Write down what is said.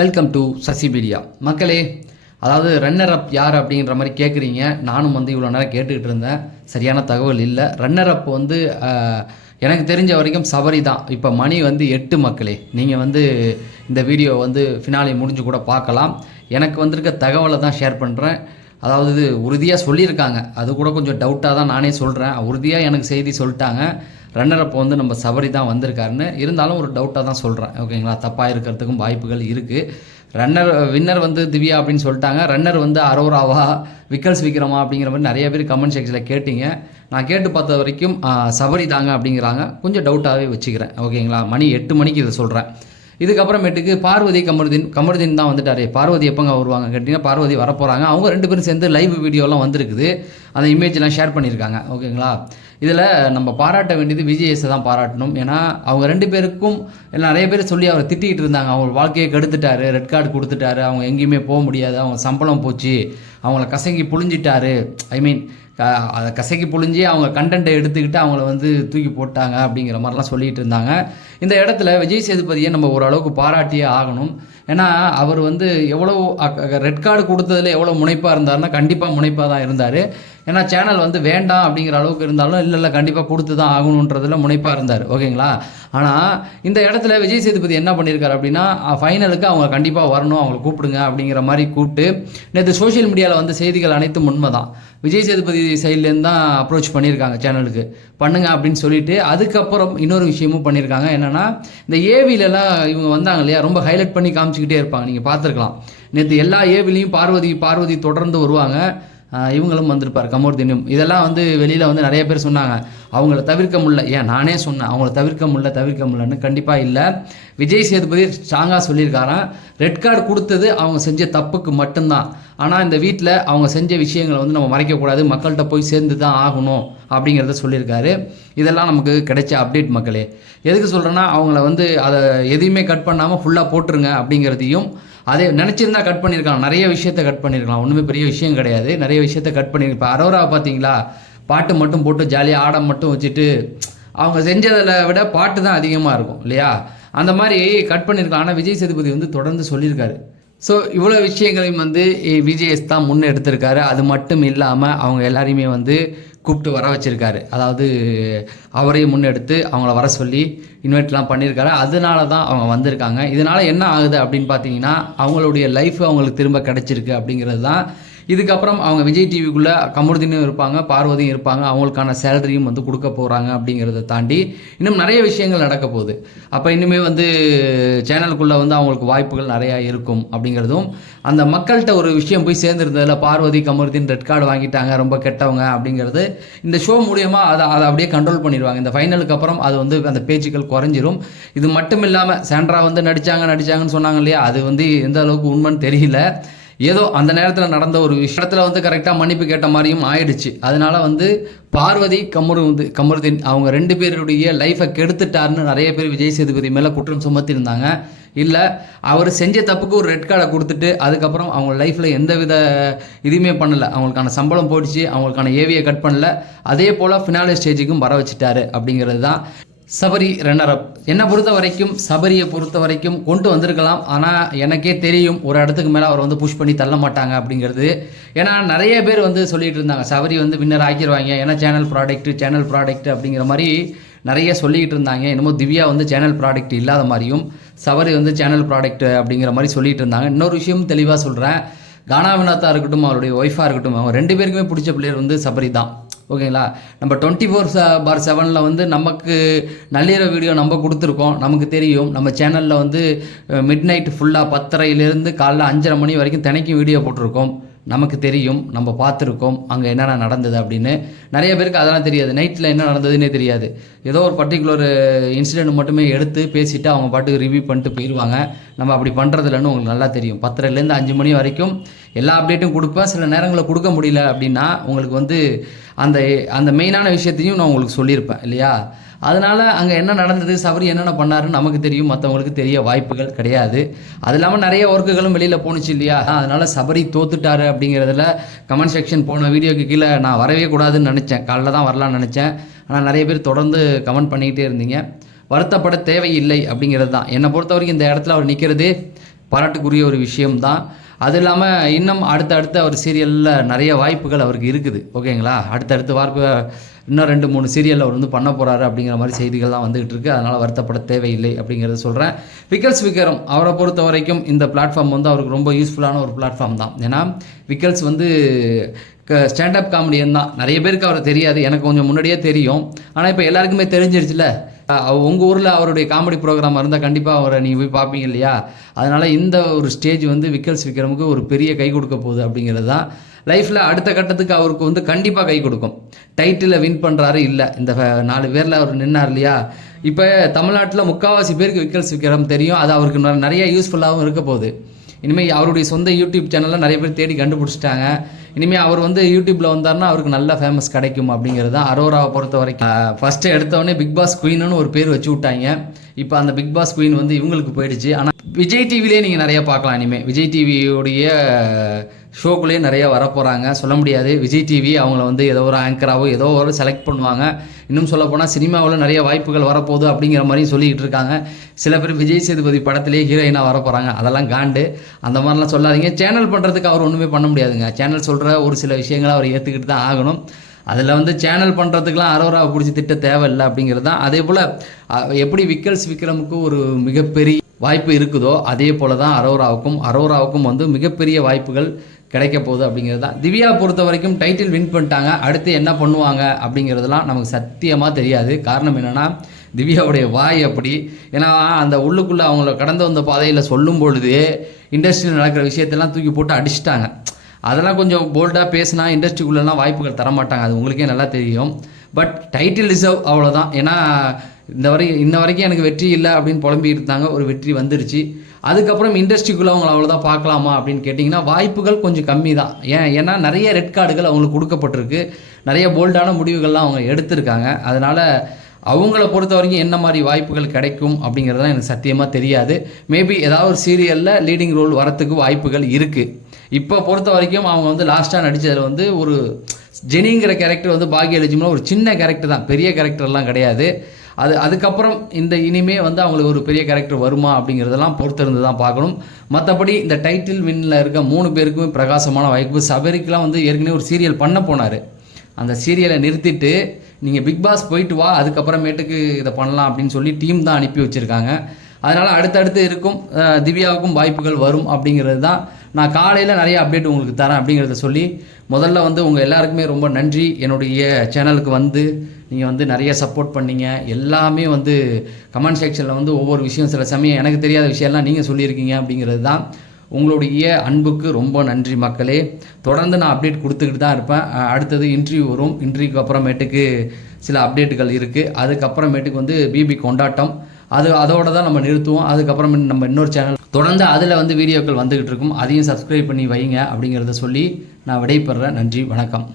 Welcome to Sasi media. மக்களே, அதாவது runner up யார் அப்படிங்கிற மாதிரி கேட்குறீங்க. நானும் வந்து இவ்வளோ நேரம் கேட்டுக்கிட்டு இருந்தேன். சரியான தகவல் இல்லை. ரன்னர் அப் வந்து எனக்கு தெரிஞ்ச வரைக்கும் சபரி தான். இப்போ மணி வந்து 8 மக்களே. நீங்கள் வந்து இந்த வீடியோ வந்து ஃபினாலே முடிஞ்சு கூட பார்க்கலாம். எனக்கு வந்திருக்க தகவலை தான் ஷேர் பண்ணுறேன். அதாவது இது உறுதியாக சொல்லியிருக்காங்க, அது கூட கொஞ்சம் டவுட்டாக தான் நானே சொல்கிறேன். உறுதியாக எனக்கு செய்தி சொல்லிட்டாங்க, ரன்னர் அப் வந்து நம்ம சபரி தான் வந்திருக்காருன்னு. இருந்தாலும் ஒரு டவுட்டாக தான் சொல்கிறேன், ஓகேங்களா? தப்பாக இருக்கிறதுக்கும் வாய்ப்புகள் இருக்குது. வின்னர் வந்து திவ்யா அப்படின்னு சொல்லிட்டாங்க. ரன்னர் வந்து அரோராவா, விக்கல்ஸ் விக்ரமா அப்படிங்கிற மாதிரி நிறைய பேர் கமெண்ட் செக்ஷனில் கேட்டிங்க. நான் கேட்டு பார்த்த வரைக்கும் சபரி தாங்க அப்படிங்கிறாங்க. கொஞ்சம் டவுட்டாகவே வச்சுக்கிறேன், ஓகேங்களா? மணி 8 மணிக்கு இதை சொல்கிறேன். இதுக்கப்புறமேட்டுக்கு பார்வதி கமருதீன் தான் வந்துட்டார். பார்வதி எப்போங்க வருவாங்க கேட்டிங்கன்னா, பார்வதி வரப்போகிறாங்க. அவங்க 2 பேரும் சேர்ந்து லைவ் வீடியோலாம் வந்திருக்குது. அந்த இமேஜ்லாம் ஷேர் பண்ணியிருக்காங்க, ஓகேங்களா? இதில் நம்ம பாராட்ட வேண்டியது விஜேஎஸை தான் பாராட்டணும். ஏன்னா அவங்க 2 பேருக்கும் நிறைய பேர் சொல்லி அவரை திட்டிகிட்டு இருந்தாங்க. அவங்க வாழ்க்கையை கெடுத்துட்டாரு, ரெட் கார்டு கொடுத்துட்டாரு, அவங்க எங்கேயுமே போக முடியாது, அவங்க சம்பளம் போச்சு, அவங்கள கசங்கி புழிஞ்சிட்டாரு. அதை கசக்கி புழிஞ்சி அவங்க கண்டென்ட்டை எடுத்துக்கிட்டு அவங்கள வந்து தூக்கி போட்டாங்க அப்படிங்கிற மாதிரிலாம் சொல்லிகிட்டு இருந்தாங்க. இந்த இடத்துல விஜய் சேதுபதியை நம்ம ஓரளவுக்கு பாராட்டியே ஆகணும். ஏன்னா அவர் வந்து எவ்வளோ ரெட் கார்டு கொடுத்ததில் எவ்வளோ முனைப்பாக இருந்தாருன்னா, கண்டிப்பாக முனைப்பாக தான் இருந்தார். ஏன்னா சேனல் வந்து வேண்டாம் அப்படிங்கிற அளவுக்கு இருந்தாலும் இல்லை கண்டிப்பாக கொடுத்து தான் ஆகணுன்றதில் முனைப்பாக இருந்தார், ஓகேங்களா? ஆனால் இந்த இடத்துல விஜய் சேதுபதி என்ன பண்ணியிருக்காரு அப்படின்னா, ஃபைனலுக்கு அவங்க கண்டிப்பாக வரணும், அவங்களை கூப்பிடுங்க அப்படிங்கிற மாதிரி கூப்பிட்டு நேற்று சோஷியல் மீடியாவில் வந்து செய்திகள் அனைத்தும் உண்மை தான். விஜய் சேதுபதி சைட்லேருந்து தான் அப்ரோச் பண்ணியிருக்காங்க சேனலுக்கு, பண்ணுங்க அப்படின்னு சொல்லிட்டு. அதுக்கப்புறம் இன்னொரு விஷயமும் பண்ணியிருக்காங்க. என்னென்னா, இந்த ஏவிலெல்லாம் இவங்க வந்தாங்க இல்லையா, ரொம்ப ஹைலைட் பண்ணி காமிச்சிக்கிட்டே இருப்பாங்க, நீங்கள் பார்த்துருக்கலாம். நேற்று எல்லா ஏவிலையும் பார்வதி தொடர்ந்து வருவாங்க. இவங்களும் வந்திருப்பார், கமருதீனும். இதெல்லாம் வந்து வெளியில் வந்து நிறைய பேர் சொன்னாங்க, அவங்கள தவிர்க்க முடியல. ஏன் நானே சொன்னேன், அவங்கள தவிர்க்க முடியலன்னு. கண்டிப்பாக இல்லை. விஜய் சேதுபதி ஸ்ட்ராங்காக சொல்லியிருக்காராம், ரெட் கார்டு கொடுத்தது அவங்க செஞ்ச தப்புக்கு மட்டும்தான். ஆனால் இந்த வீட்டில் அவங்க செஞ்ச விஷயங்களை வந்து நம்ம மறைக்கக்கூடாது, மக்கள்கிட்ட போய் சேர்ந்து தான் ஆகணும் அப்படிங்கிறத சொல்லியிருக்காரு. இதெல்லாம் நமக்கு கிடைச்ச அப்டேட் மக்களே. எதுக்கு சொல்கிறேன்னா, அவங்கள வந்து அதை எதையுமே கட் பண்ணாமல் ஃபுல்லாக போட்டுருங்க அப்படிங்கிறதையும், அதே நினச்சிருந்தா கட் பண்ணியிருக்கலாம், நிறைய விஷயத்த கட் பண்ணியிருக்கலாம், ஒன்றுமே பெரிய விஷயம் கிடையாது, நிறைய விஷயத்த கட் பண்ணியிருக்கேன். இப்போ அரோராவை பார்த்தீங்களா, பாட்டு மட்டும் போட்டு ஜாலியாக ஆட மட்டும் வச்சுட்டு, அவங்க செஞ்சதில் விட பாட்டு தான் அதிகமாக இருக்கும் இல்லையா, அந்த மாதிரி கட் பண்ணியிருக்கலாம். ஆனால் விஜய் சேதுபதி வந்து தொடர்ந்து சொல்லியிருக்காரு. ஸோ இவ்வளோ விஷயங்களையும் வந்து விஜேஎஸ் தான் முன்னே எடுத்திருக்காரு. அது மட்டும் இல்லாமல் அவங்க எல்லாரையுமே வந்து கூப்பிட்டு வர வச்சுருக்காரு. அதாவது அவரையும் முன்னெடுத்து அவங்கள வர சொல்லி இன்வைட்லாம் பண்ணியிருக்காரு. அதனால தான் அவங்க வந்திருக்காங்க. இதனால் என்ன ஆகுது அப்படின்னு பார்த்தீங்கன்னா, அவங்களுடைய லைஃப் அவங்களுக்கு திரும்ப கிடச்சிருக்கு அப்படிங்கிறது தான். இதுக்கப்புறம் அவங்க விஜய் டிவிக்குள்ளே கமருதீனும் இருப்பாங்க, பார்வதியும் இருப்பாங்க. அவங்களுக்கான சேலரியும் வந்து கொடுக்க போகிறாங்க. அப்படிங்கிறத தாண்டி இன்னும் நிறைய விஷயங்கள் நடக்க போகுது. அப்போ இன்னுமே வந்து சேனலுக்குள்ளே வந்து அவங்களுக்கு வாய்ப்புகள் நிறையா இருக்கும் அப்படிங்கிறதும், அந்த மக்கள்கிட்ட ஒரு விஷயம் போய் சேர்ந்துருந்ததில் பார்வதி கமருதீன் ரெட் கார்டு வாங்கிட்டாங்க, ரொம்ப கெட்டவங்க அப்படிங்கிறது இந்த ஷோ மூலியமாக அதை அப்படியே கண்ட்ரோல் பண்ணிடுவாங்க. இந்த ஃபைனலுக்கு அப்புறம் அது வந்து அந்த பேச்சுக்கள் குறைஞ்சிரும். இது மட்டும் இல்லாமல் சாண்ட்ரா வந்து நடிச்சாங்கன்னு சொன்னாங்க இல்லையா, அது வந்து எந்த அளவுக்கு உண்மைன்னு தெரியல. ஏதோ அந்த நேரத்தில் நடந்த ஒரு விஷயத்தில் வந்து கரெக்டாக மன்னிப்பு கேட்ட மாதிரியும் ஆயிடுச்சு. அதனால வந்து பார்வதி கமருதீன் அவங்க 2 பேருடைய லைஃப்பை கெடுத்துட்டாருன்னு நிறைய பேர் விஜய் சேதுபதி மேலே குற்றம் சுமத்திருந்தாங்க. இல்லை, அவர் செஞ்ச தப்புக்கு ஒரு ரெட் கார்டை கொடுத்துட்டு அதுக்கப்புறம் அவங்க லைஃப்பில் எந்த வித இதுவுமே பண்ணலை, அவங்களுக்கான சம்பளம் போயிடுச்சு, அவங்களுக்கான ஏவியை கட் பண்ணல, அதே போல் ஃபினாலே ஸ்டேஜுக்கும் வர வச்சுட்டாரு அப்படிங்கிறது தான் சபரி ரன்னர் அப். என்னை சபரியை பொறுத்த வரைக்கும் கொண்டு வந்திருக்கலாம். ஆனால் எனக்கே தெரியும் ஒரு இடத்துக்கு மேலே அவர் வந்து புஷ் பண்ணி தள்ள மாட்டாங்க அப்படிங்கிறது. ஏன்னா நிறைய பேர் வந்து சொல்லிகிட்டு இருந்தாங்க, சபரி வந்து வின்னர் ஆக்கிடுவாங்க, ஏன்னா சேனல் ப்ராடக்ட் அப்படிங்கிற மாதிரி நிறைய சொல்லிக்கிட்டு இருந்தாங்க. என்னமோ திவ்யா வந்து சேனல் ப்ராடக்ட் இல்லாத மாதிரியும், சபரி வந்து சேனல் ப்ராடக்ட் அப்படிங்கிற மாதிரி சொல்லிகிட்டு இருந்தாங்க. இன்னொரு விஷயம் தெளிவாக சொல்கிறேன், கானா வினோதா இருக்கட்டும், அவருடைய ஒய்ஃபாக இருக்கட்டும், அவங்க 2 பேருக்குமே பிடிச்ச பிளேயர் வந்து சபரி தான், ஓகேங்களா? நம்ம 24/7 வந்து நமக்கு நள்ளிரவு வீடியோ நம்ம கொடுத்துருக்கோம், நமக்கு தெரியும். நம்ம சேனலில் வந்து மிட் நைட் ஃபுல்லாக 10:30 காலைல 5:30 மணி வரைக்கும் தினைக்கும் வீடியோ போட்டிருக்கோம். நமக்கு தெரியும், நம்ம பார்த்துருக்கோம் அங்கே என்னென்ன நடந்தது அப்படின்னு. நிறைய பேருக்கு அதெல்லாம் தெரியாது, நைட்டில் என்ன நடந்ததுன்னே தெரியாது. ஏதோ ஒரு பர்டிகுலர் இன்சிடென்ட் மட்டுமே எடுத்து பேசிவிட்டு அவங்க பாட்டுக்கு ரிவ்யூ பண்ணிட்டு போயிடுவாங்க. நம்ம அப்படி பண்ணுறதில்லன்னு உங்களுக்கு நல்லா தெரியும். 10:30 5 மணி வரைக்கும் எல்லா அப்டேட்டும் கொடுப்பேன். சில நேரங்களில் கொடுக்க முடியல அப்படின்னா உங்களுக்கு வந்து அந்த மெயினான விஷயத்தையும் நான் உங்களுக்கு சொல்லியிருப்பேன் இல்லையா? அதனால் அங்கே என்ன நடந்தது, சபரி என்னென்ன பண்ணாருன்னு நமக்கு தெரியும், மற்றவங்களுக்கு தெரிய வாய்ப்புகள் கிடையாது. அது இல்லாமல் நிறைய ஒர்க்குகளும் வெளியில் போணுச்சு இல்லையா? அதனால் சபரி தோத்துட்டாரு அப்படிங்கிறதுல கமெண்ட் செக்ஷன் போன வீடியோக்கு கீழே நான் வரவே கூடாதுன்னு நினச்சேன், காலைல தான் வரலான்னு நினச்சேன். ஆனால் நிறைய பேர் தொடர்ந்து கமெண்ட் பண்ணிக்கிட்டே இருந்தீங்க. வருத்தப்பட தேவையில்லை அப்படிங்கிறது தான் என்னை பொறுத்த வரைக்கும். இந்த இடத்துல அவர் நிற்கிறது பாராட்டுக்குரிய ஒரு விஷயம்தான். அது இல்லாமல் இன்னும் அடுத்தடுத்து அவர் சீரியலில் நிறைய வாய்ப்புகள் அவருக்கு இருக்குது. ஓகேங்களா? அடுத்தடுத்து வாய்ப்பு இன்னும் 2-3 சீரியலில் அவர் வந்து பண்ண போகிறாரு அப்படிங்கிற மாதிரி செய்திகள்லாம் வந்துகிட்டு இருக்குது. அதனால் வருத்தப்பட தேவையில்லை அப்படிங்கிறத சொல்கிறேன். விக்கல்ஸ் விக்ரம் அவரை பொறுத்த வரைக்கும் இந்த பிளாட்ஃபார்ம் வந்து அவருக்கு ரொம்ப யூஸ்ஃபுல்லான ஒரு பிளாட்ஃபார்ம் தான். ஏன்னா விக்கல்ஸ் வந்து ஸ்டாண்டப் காமெடியன் தான். நிறைய பேருக்கு அவரை தெரியாது, எனக்கு கொஞ்சம் முன்னாடியே தெரியும். ஆனால் இப்போ எல்லாருக்குமே தெரிஞ்சிருச்சுல. உங்கள் ஊரில் அவருடைய காமெடி ப்ரோக்ராம் இருந்தால் கண்டிப்பாக அவரை நீங்கள் போய் பார்ப்பீங்க இல்லையா? அதனால் இந்த ஒரு ஸ்டேஜ் வந்து விக்கல்ஸ் விக்ரமுக்கு ஒரு பெரிய கை கொடுக்க போகுது அப்படிங்கிறது தான். லைஃப்பில் அடுத்த கட்டத்துக்கு அவருக்கு வந்து கண்டிப்பாக கை கொடுக்கும். டைட்டிலை வின் பண்ணுறாரு இல்லை, இந்த 4 பேரில் அவர் நின்னார் இல்லையா? இப்போ தமிழ்நாட்டில் முக்கால்வாசி பேருக்கு விக்கல்ஸ் விக்ரம் தெரியும். அது அவருக்கு நிறைய யூஸ்ஃபுல்லாகவும் இருக்க போகுது. இனிமேல் அவருடைய சொந்த யூடியூப் சேனலில் நிறைய பேர் தேடி கண்டுபிடிச்சிட்டாங்க. இனிமேல் அவர் வந்து யூடியூப்பில் வந்தார்னா அவருக்கு நல்ல ஃபேமஸ் கிடைக்கும் அப்படிங்கிறது தான். அரோராவை பொறுத்த வரைக்கும் ஃபஸ்ட்டு எடுத்தவொடனே பிக் பாஸ் குயின்னு ஒரு பேர் வச்சு விட்டாங்க. இப்போ அந்த பிக் பாஸ் குயின் வந்து இவங்களுக்கு போயிடுச்சு. ஆனால் விஜய் டிவிலே நீங்கள் நிறையா பார்க்கலாம். இனிமேல் விஜய் டிவியோடைய ஷோக்குள்ளேயே நிறைய வரப்போகிறாங்க. சொல்ல முடியாது, விஜய் டிவி அவங்கள வந்து ஏதோ ஒரு ஆங்கராகவோ ஏதோ ஒரு செலக்ட் பண்ணுவாங்க. இன்னும் சொல்லப்போனால் சினிமாவில் நிறைய வாய்ப்புகள் வரப்போகுது அப்படிங்கிற மாதிரியும் சொல்லிக்கிட்டு இருக்காங்க. சில பேர் விஜய் சேதுபதி படத்திலேயே ஹீரோயினாக வரப்போகிறாங்க. அதெல்லாம் காண்டு, அந்த மாதிரிலாம் சொல்லாதீங்க. சேனல் பண்ணுறதுக்கு அவர் ஒன்றுமே பண்ண முடியாதுங்க. சேனல் சொல்கிற ஒரு சில விஷயங்களை அவர் ஏற்றுக்கிட்டு தான் ஆகணும். அதில் வந்து சேனல் பண்ணுறதுக்கெலாம் அரோராவை பிடிச்சி திட்ட தேவையில்லை அப்படிங்கிறது தான். அதே போல் எப்படி விக்கல்ஸ் விக்ரமுக்கு ஒரு மிகப்பெரிய வாய்ப்பு இருக்குதோ அதே போல் தான் அரோராவுக்கும் வந்து மிகப்பெரிய வாய்ப்புகள் கிடைக்க போகுது அப்படிங்கிறது தான். திவ்யா பொறுத்த வரைக்கும் டைட்டில் வின் பண்ணிட்டாங்க. அடுத்து என்ன பண்ணுவாங்க அப்படிங்கிறதுலாம் நமக்கு சத்தியமாக தெரியாது. காரணம் என்னென்னா திவ்யாவுடைய வாய் அப்படி. ஏன்னா அந்த உள்ளுக்குள்ளே அவங்கள கடந்து வந்த பாதையில் சொல்லும் பொழுது இண்டஸ்ட்ரியில் நடக்கிற விஷயத்தெல்லாம் தூக்கி போட்டு அடிச்சிட்டாங்க. அதெல்லாம் கொஞ்சம் போல்டாக பேசினா இண்டஸ்ட்ரிக்குள்ளெலாம் வாய்ப்புகள் தரமாட்டாங்க, அது உங்களுக்கே நல்லா தெரியும். பட் டைட்டில் ரிசர்வ் அவ்வளோதான். ஏன்னா இன்ன வரைக்கும் எனக்கு வெற்றி இல்லை அப்படின்னு புலம்பிட்டு இருந்தாங்க. ஒரு வெற்றி வந்துருச்சு. அதுக்கப்புறம் இண்டஸ்ட்ரிக்குள்ளே அவங்கள அவ்வளோதான் பார்க்கலாமா அப்படின்னு கேட்டிங்கன்னா வாய்ப்புகள் கொஞ்சம் கம்மி தான். ஏன்னா நிறைய ரெட் கார்டுகள் அவங்களுக்கு கொடுக்கப்பட்டிருக்கு. நிறைய போல்டான முடிவுகள்லாம் அவங்க எடுத்திருக்காங்க. அதனால் அவங்கள பொறுத்த வரைக்கும் என்ன மாதிரி வாய்ப்புகள் கிடைக்கும் அப்படிங்கிறதுலாம் எனக்கு சத்தியமாக தெரியாது. மேபி ஏதாவது ஒரு சீரியலில் லீடிங் ரோல் வரத்துக்கு வாய்ப்புகள் இருக்குது. இப்போ பொறுத்த வரைக்கும் அவங்க வந்து லாஸ்ட்டாக நடித்ததில் வந்து ஒரு ஜெனிங்கிற கேரக்டர் வந்து பாக்யலட்சுமியில் ஒரு சின்ன கேரக்டர் தான், பெரிய கேரக்டர்லாம் கிடையாது. அதுக்கப்புறம் இனிமே வந்து அவங்களுக்கு ஒரு பெரிய கேரக்டர் வருமா அப்படிங்கிறதெல்லாம் பொறுத்திருந்து தான் பார்க்கணும். மற்றபடி இந்த டைட்டில் வின்னில் இருக்க 3 பேருக்குமே பிரகாசமான வாய்ப்பு. சபரிக்கெலாம் வந்து ஏற்கனவே ஒரு சீரியல் பண்ண போனார். அந்த சீரியலை நிறுத்திட்டு நீங்கள் பிக் பாஸ் போயிட்டு வா, அதுக்கப்புறமேட்டுக்கு இதை பண்ணலாம் அப்படின்னு சொல்லி டீம் தான் அனுப்பி வச்சுருக்காங்க. அதனால் அடுத்தடுத்து இருக்கும் திவ்யாவுக்கும் வாய்ப்புகள் வரும் அப்படிங்கிறது தான். நான் காலையில் நிறைய அப்டேட் உங்களுக்கு தரேன் அப்படிங்கிறத சொல்லி முதல்ல வந்து உங்கள் எல்லாருக்குமே ரொம்ப நன்றி. என்னுடைய சேனலுக்கு வந்து நீங்கள் வந்து நிறைய சப்போர்ட் பண்ணீங்க. எல்லாமே வந்து கமெண்ட் செக்ஷனில் வந்து ஒவ்வொரு விஷயம் சில சமயம் எனக்கு தெரியாத விஷயம்லாம் நீங்கள் சொல்லியிருக்கீங்க அப்படிங்கிறது தான். உங்களுடைய அன்புக்கு ரொம்ப நன்றி மக்களே. தொடர்ந்து நான் அப்டேட் கொடுத்துக்கிட்டு தான் இருப்பேன். அடுத்தது இன்டர்வியூ வரும். இன்டர்வியூக்கு அப்புறமேட்டுக்கு சில அப்டேட்டுகள் இருக்குது. அதுக்கப்புறமேட்டுக்கு வந்து பிபி கொண்டாட்டம், அதோட தான் நம்ம நிறுத்துவோம். அதுக்கப்புறம் நம்ம இன்னொரு சேனல் தொடர்ந்து அதில் வந்து வீடியோக்கள் வந்துக்கிட்டு இருக்கும். அதையும் சப்ஸ்கிரைப் பண்ணி வைங்க அப்படிங்கிறத சொல்லி நான் விடைபெறுறேன். நன்றி, வணக்கம்.